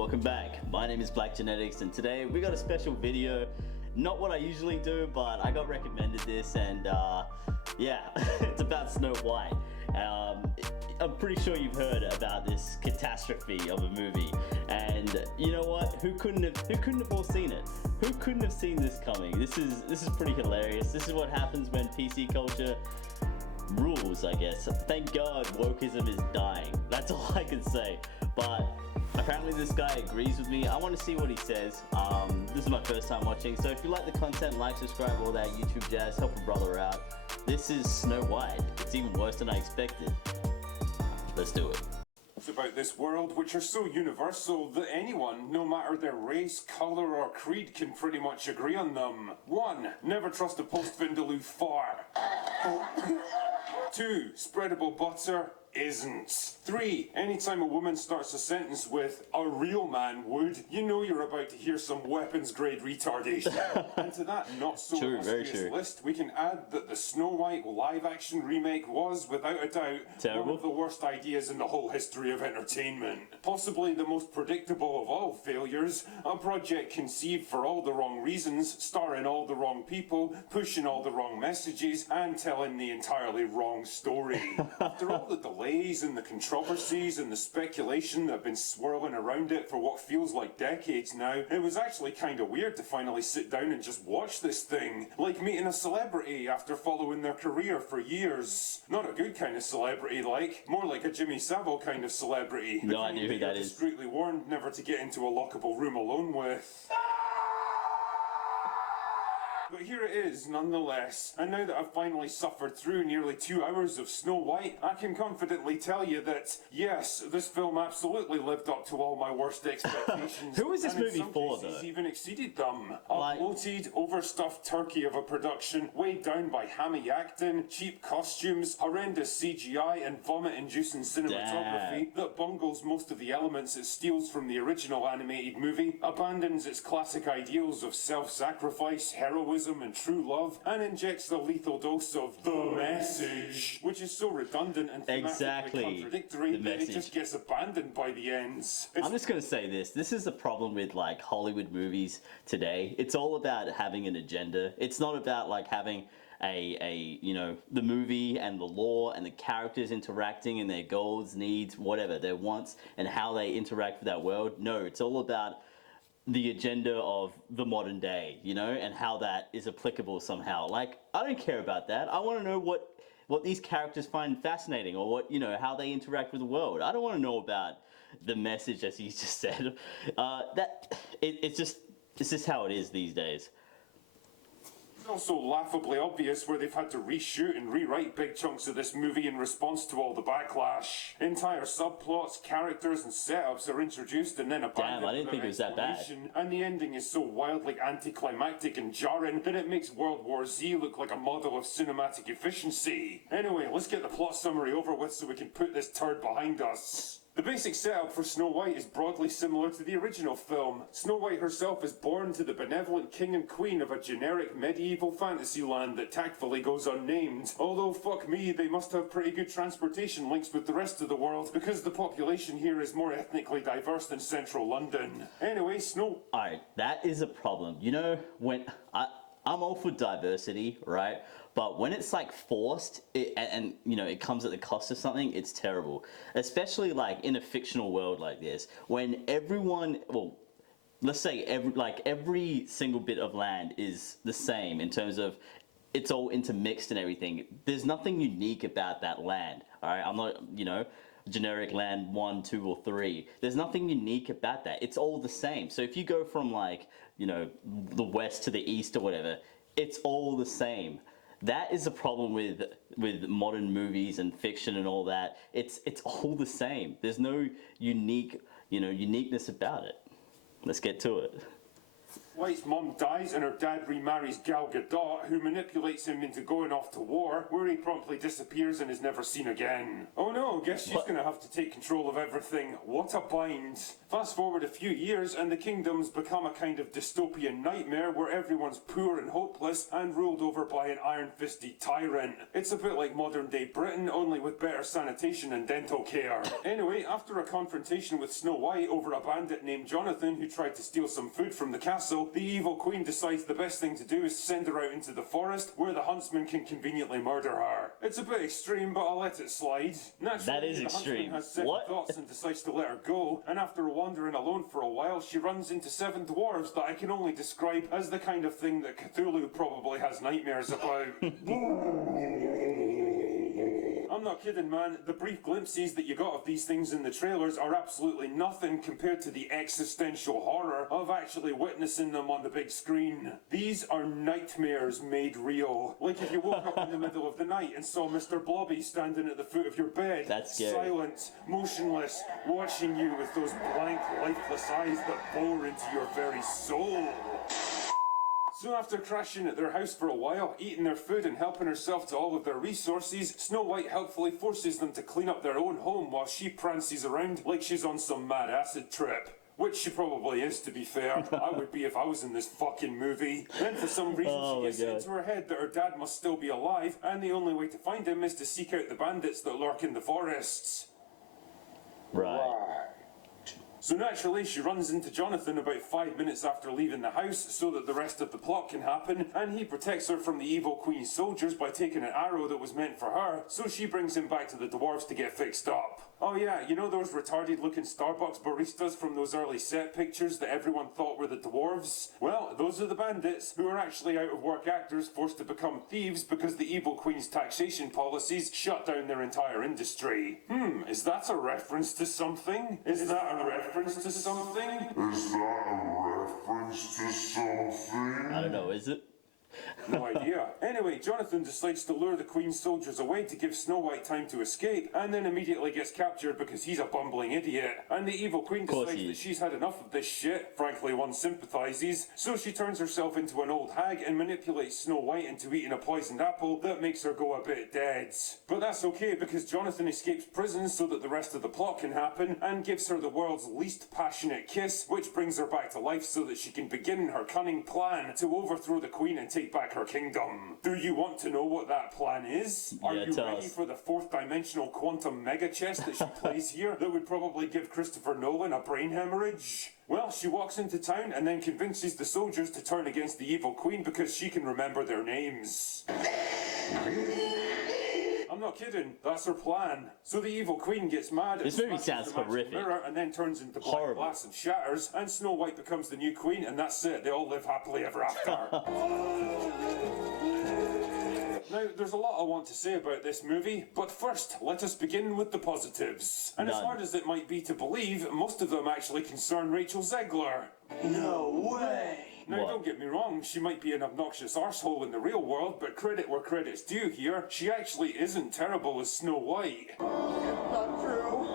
Welcome back. My name is BlkGenetics and today we got a special video. Not what I usually do, but I got recommended this and yeah, it's about SnowWhite. I'm pretty sure you've heard about this catastrophe of a movie, and you know what? Who couldn't have foreseen it? Who couldn't have seen this coming? This is pretty hilarious. This is what happens when PC culture rules, I guess. Thank God wokeism is dying. That's all I can say. But apparently this guy agrees with me. I want to see what he says. This is my first time watching, so if you like the content, like, subscribe, all that YouTube jazz, help a brother out. This is SnowWhite. It's even worse than I expected. Let's do it. It's about this world which are so universal that anyone, no matter their race, colour or creed, can pretty much agree on them. 1. Never trust a post-Vindaloo fart. 2. Spreadable butter isn't. 3. Anytime a woman starts a sentence with, "a real man would," you know you're about to hear some weapons grade retardation. And to that not so illustrious list, we can add that the SnowWhite live action remake was, without a doubt, one of the worst ideas in the whole history of entertainment. Possibly the most predictable of all failures, a project conceived for all the wrong reasons, starring all the wrong people, pushing all the wrong messages, and telling the entirely wrong story. After all the delays and the controversies and the speculation that have been swirling around it for what feels like decades now, it was actually kinda weird to finally sit down and just watch this thing. Like meeting a celebrity after following their career for years. Not a good kind of celebrity, like. More like a Jimmy Savile kind of celebrity. No idea who that is. Discreetly warned never to get into a lockable room alone with. But here it is, nonetheless. And now that I've finally suffered through nearly 2 hours of SnowWhite, I can confidently tell you that, yes, this film absolutely lived up to all my worst expectations. Who was this movie for, though? He's even exceeded them. A bloated, overstuffed turkey of a production, weighed down by hammy acting, cheap costumes, horrendous CGI, and vomit-inducing cinematography that bungles most of the elements it steals from the original animated movie, abandons its classic ideals of self-sacrifice, heroism, and true love, and injects the lethal dose of the message, which is so redundant and thematically contradictory that it just gets abandoned by the ends. I'm just gonna say this is the problem with like Hollywood movies today. It's all about having an agenda. It's not about like having you know, the movie and the lore and the characters interacting and their goals, needs, whatever, their wants, and how they interact with that world. No, it's all about the agenda of the modern day, you know, and how that is applicable somehow. Like, I don't care about that. I want to know what these characters find fascinating, or what, you know, how they interact with the world. I don't want to know about the message, as he just said. It's just how it is these days. It's also laughably obvious where they've had to reshoot and rewrite big chunks of this movie in response to all the backlash. Entire subplots, characters, and setups are introduced and then abandoned. Damn, I didn't think it was that bad. And the ending is so wildly anticlimactic and jarring that it makes World War Z look like a model of cinematic efficiency. Anyway, let's get the plot summary over with so we can put this turd behind us. The basic setup for SnowWhite is broadly similar to the original film. SnowWhite herself is born to the benevolent king and queen of a generic medieval fantasy land that tactfully goes unnamed. Although, fuck me, they must have pretty good transportation links with the rest of the world, because the population here is more ethnically diverse than central London. Anyway, Alright, that is a problem. You know, when I'm all for diversity, right? But when it's like forced, and you know, it comes at the cost of something, it's terrible. Especially like in a fictional world like this, when everyone, well, let's say every single bit of land is the same in terms of it's all intermixed and everything. There's nothing unique about that land, all right? I'm not, you know, generic land 1, 2, or 3. There's nothing unique about that. It's all the same. So if you go from like, you know, the west to the east or whatever, it's all the same. That is a problem with modern movies and fiction and all that. It's all the same. There's no uniqueness about it. Let's get to it. White's mum dies and her dad remarries Gal Gadot, who manipulates him into going off to war, where he promptly disappears and is never seen again. Oh no, guess she's gonna have to take control of everything. What a bind. Fast forward a few years and the kingdom's become a kind of dystopian nightmare where everyone's poor and hopeless and ruled over by an iron-fisted tyrant. It's a bit like modern day Britain, only with better sanitation and dental care. Anyway, after a confrontation with Snow White over a bandit named Jonathan who tried to steal some food from the castle, the evil queen decides the best thing to do is send her out into the forest where the huntsman can conveniently murder her. It's a bit extreme, but I'll let it slide. Naturally, that is the extreme. huntsman has second thoughts and decides to let her go, and after wandering alone for a while, she runs into 7 dwarves that I can only describe as the kind of thing that Cthulhu probably has nightmares about. I'm not kidding, man. The brief glimpses that you got of these things in the trailers are absolutely nothing compared to the existential horror of actually witnessing them on the big screen. These are nightmares made real. Like if you woke up in the middle of the night and saw Mr. Blobby standing at the foot of your bed, that's scary. Silent, motionless, watching you with those blank, lifeless eyes that bore into your very soul. So after crashing at their house for a while, eating their food and helping herself to all of their resources, Snow White helpfully forces them to clean up their own home while she prances around like she's on some mad acid trip. Which she probably is, to be fair. I would be if I was in this fucking movie. Then for some reason she gets it into her head that her dad must still be alive, and the only way to find him is to seek out the bandits that lurk in the forests. Right. So naturally, she runs into Jonathan about 5 minutes after leaving the house so that the rest of the plot can happen, and he protects her from the evil queen's soldiers by taking an arrow that was meant for her, so she brings him back to the dwarves to get fixed up. Oh yeah, you know those retarded looking Starbucks baristas from those early set pictures that everyone thought were the dwarves? Well, those are the bandits, who are actually out of work actors forced to become thieves because the evil queen's taxation policies shut down their entire industry. Is that a reference to something? Is that a reference to something? Is that a reference to something? I don't know, is it? No idea. Anyway, Jonathan decides to lure the Queen's soldiers away to give Snow White time to escape, and then immediately gets captured because he's a bumbling idiot. And the evil Queen decides that she's had enough of this shit, frankly one sympathizes, so she turns herself into an old hag and manipulates Snow White into eating a poisoned apple that makes her go a bit dead. But that's okay because Jonathan escapes prison so that the rest of the plot can happen, and gives her the world's least passionate kiss, which brings her back to life so that she can begin her cunning plan to overthrow the Queen and take back her kingdom. Do you want to know what that plan is? Are you ready for the 4th dimensional quantum mega chess that she plays here that would probably give Christopher Nolan a brain hemorrhage? Well, she walks into town and then convinces the soldiers to turn against the evil queen because she can remember their names. I'm not kidding, that's her plan. So the evil queen gets mad and movie sounds horrific. Mirror and then turns into black glass and shatters, and Snow White becomes the new queen, and that's it. They all live happily ever after. Now, there's a lot I want to say about this movie, but first, let us begin with the positives. And as hard as it might be to believe, most of them actually concern Rachel Zegler. No way! Now, don't get me wrong, she might be an obnoxious arsehole in the real world, but credit where credit's due here, she actually isn't terrible as Snow White. Not true.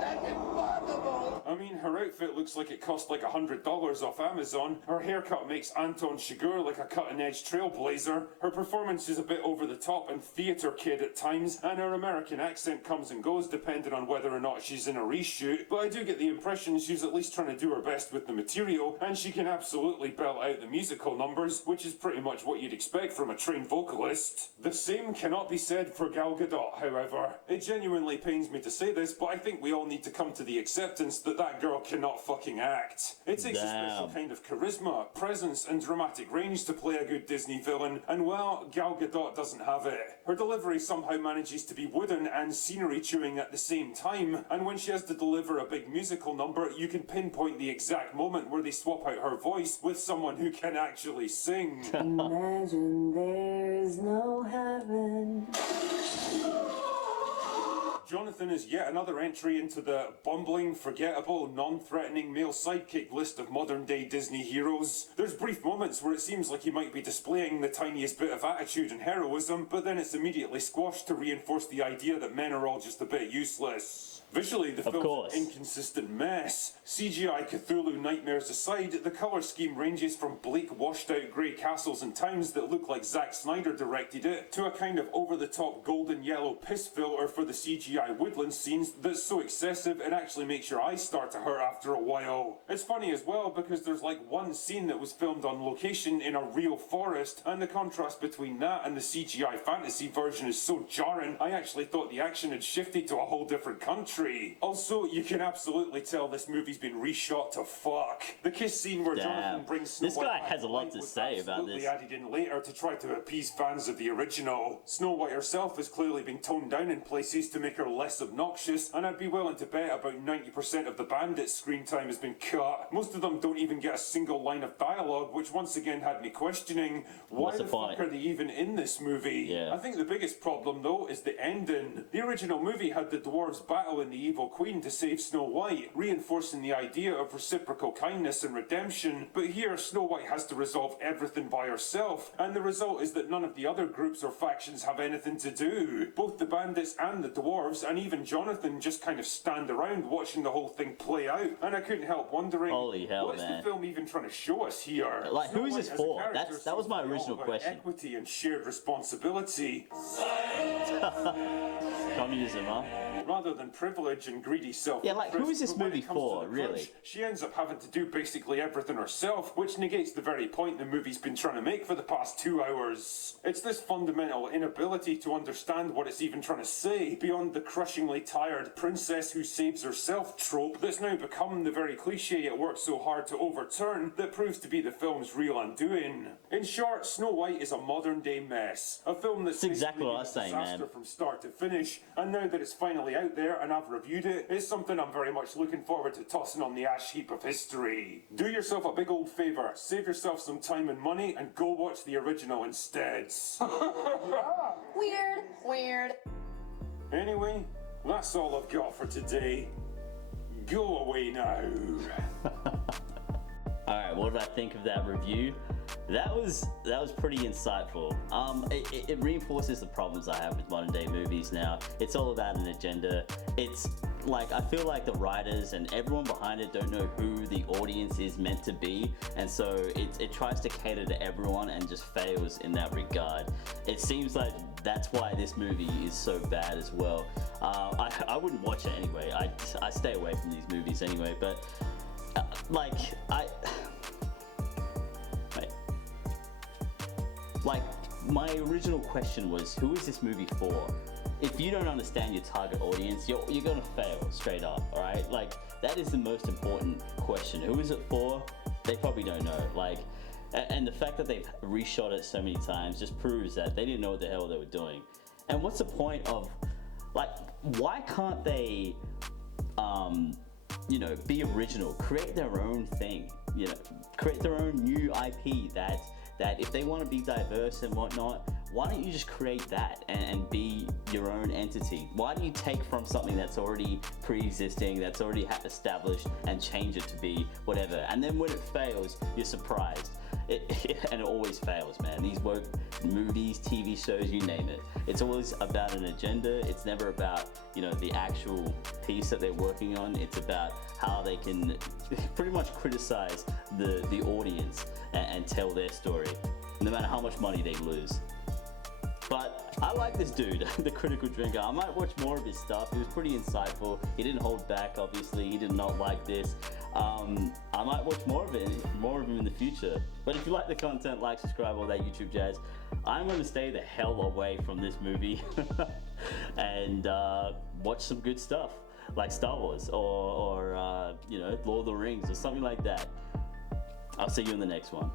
That's impossible. I mean, her outfit looks like it cost like $100 off Amazon, her haircut makes Anton Chigurh like a cutting-edge trailblazer, her performance is a bit over the top and theatre kid at times, and her American accent comes and goes depending on whether or not she's in a reshoot, but I do get the impression she's at least trying to do her best with the material, and she can absolutely belt out the musical numbers, which is pretty much what you'd expect from a trained vocalist. The same cannot be said for Gal Gadot, however. It genuinely pains me to say this, but I think we all need to come to the acceptance that that girl cannot fucking act. It takes a special kind of charisma, presence, and dramatic range to play a good Disney villain, and well, Gal Gadot doesn't have it. Her delivery somehow manages to be wooden and scenery chewing at the same time, and when she has to deliver a big musical number, you can pinpoint the exact moment where they swap out her voice with someone who can actually sing. Imagine there's no heaven. Jonathan is yet another entry into the bumbling, forgettable, non-threatening male sidekick list of modern-day Disney heroes. There's brief moments where it seems like he might be displaying the tiniest bit of attitude and heroism, but then it's immediately squashed to reinforce the idea that men are all just a bit useless. Visually, the film's course. an inconsistent mess. CGI Cthulhu nightmares aside, the colour scheme ranges from bleak, washed-out grey castles and towns that look like Zack Snyder directed it, to a kind of over-the-top golden yellow piss filter for the CGI woodland scenes that's so excessive it actually makes your eyes start to hurt after a while. It's funny as well because there's like one scene that was filmed on location in a real forest, and the contrast between that and the CGI fantasy version is so jarring, I actually thought the action had shifted to a whole different country. Also, you can absolutely tell this movie's been reshot to fuck. The kiss scene where Damn. Jonathan brings Snow This White guy back has a lot life to was say about absolutely this. added in later to try to appease fans of the original. Snow White herself has clearly been toned down in places to make her less obnoxious, and I'd be willing to bet about 90% of the bandits' screen time has been cut. Most of them don't even get a single line of dialogue, which once again had me questioning, why What's the the fuck point? are they even in this movie? Yeah. I think the biggest problem though is the ending. The original movie had the dwarves battling the evil queen to save Snow White, reinforcing the idea of reciprocal kindness and redemption, but here Snow White has to resolve everything by herself, and the result is that none of the other groups or factions have anything to do. Both the bandits and the dwarves, and even Jonathan, just kind of stand around watching the whole thing play out, and I couldn't help wondering, Holy hell, what is man. the film even trying to show us here? Like, Snow who is White this as a for? character That was my seems to be all original about question. Equity and shared responsibility. Communism, huh? Rather than privilege and greedy self. Yeah, like, who is this movie for, really? She ends up having to do basically everything herself, which negates the very point the movie's been trying to make for the past 2 hours. It's this fundamental inability to understand what it's even trying to say, beyond the crushingly tired princess who saves herself trope that's now become the very cliche it worked so hard to overturn that proves to be the film's real undoing. In short, Snow White is a modern-day mess. A film that's exactly what I basically was been a saying, man. disaster from start to finish, and now that it's finally out there and I've reviewed it, it's something I'm very much looking forward to tossing on the ash heap of history. Do yourself a big old favour, save yourself some time and money, and go watch the original instead. Weird. Anyway, that's all I've got for today. Go away now. Alright, what did I think of that review? That was pretty insightful. It reinforces the problems I have with modern day movies now. It's all about an agenda. It's like, I feel like the writers and everyone behind it don't know who the audience is meant to be, and so it tries to cater to everyone and just fails in that regard. It seems like that's why this movie is so bad as well. I wouldn't watch it anyway. I stay away from these movies anyway, but Like, my original question was, who is this movie for? If you don't understand your target audience, you're gonna fail straight up, alright? Like, that is the most important question. Who is it for? They probably don't know. Like, and the fact that they've reshot it so many times just proves that they didn't know what the hell they were doing. And what's the point of, like, why can't they, be original, create their own thing, create their own new IP that if they want to be diverse and whatnot, why don't you just create that and be your own entity? Why do you take from something that's already pre-existing, that's already established, and change it to be whatever? And then when it fails, you're surprised. And it always fails, man. These woke movies, TV shows, you name it. It's always about an agenda. It's never about, the actual piece that they're working on. It's about how they can pretty much criticize the audience and tell their story, no matter how much money they lose. But I like this dude, the Critical Drinker. I might watch more of his stuff. He was pretty insightful. He didn't hold back, obviously. He did not like this. I might watch more of him in the future. But if you like the content, like, subscribe, all that YouTube jazz. I'm going to stay the hell away from this movie and watch some good stuff like Star Wars or Lord of the Rings or something like that. I'll see you in the next one.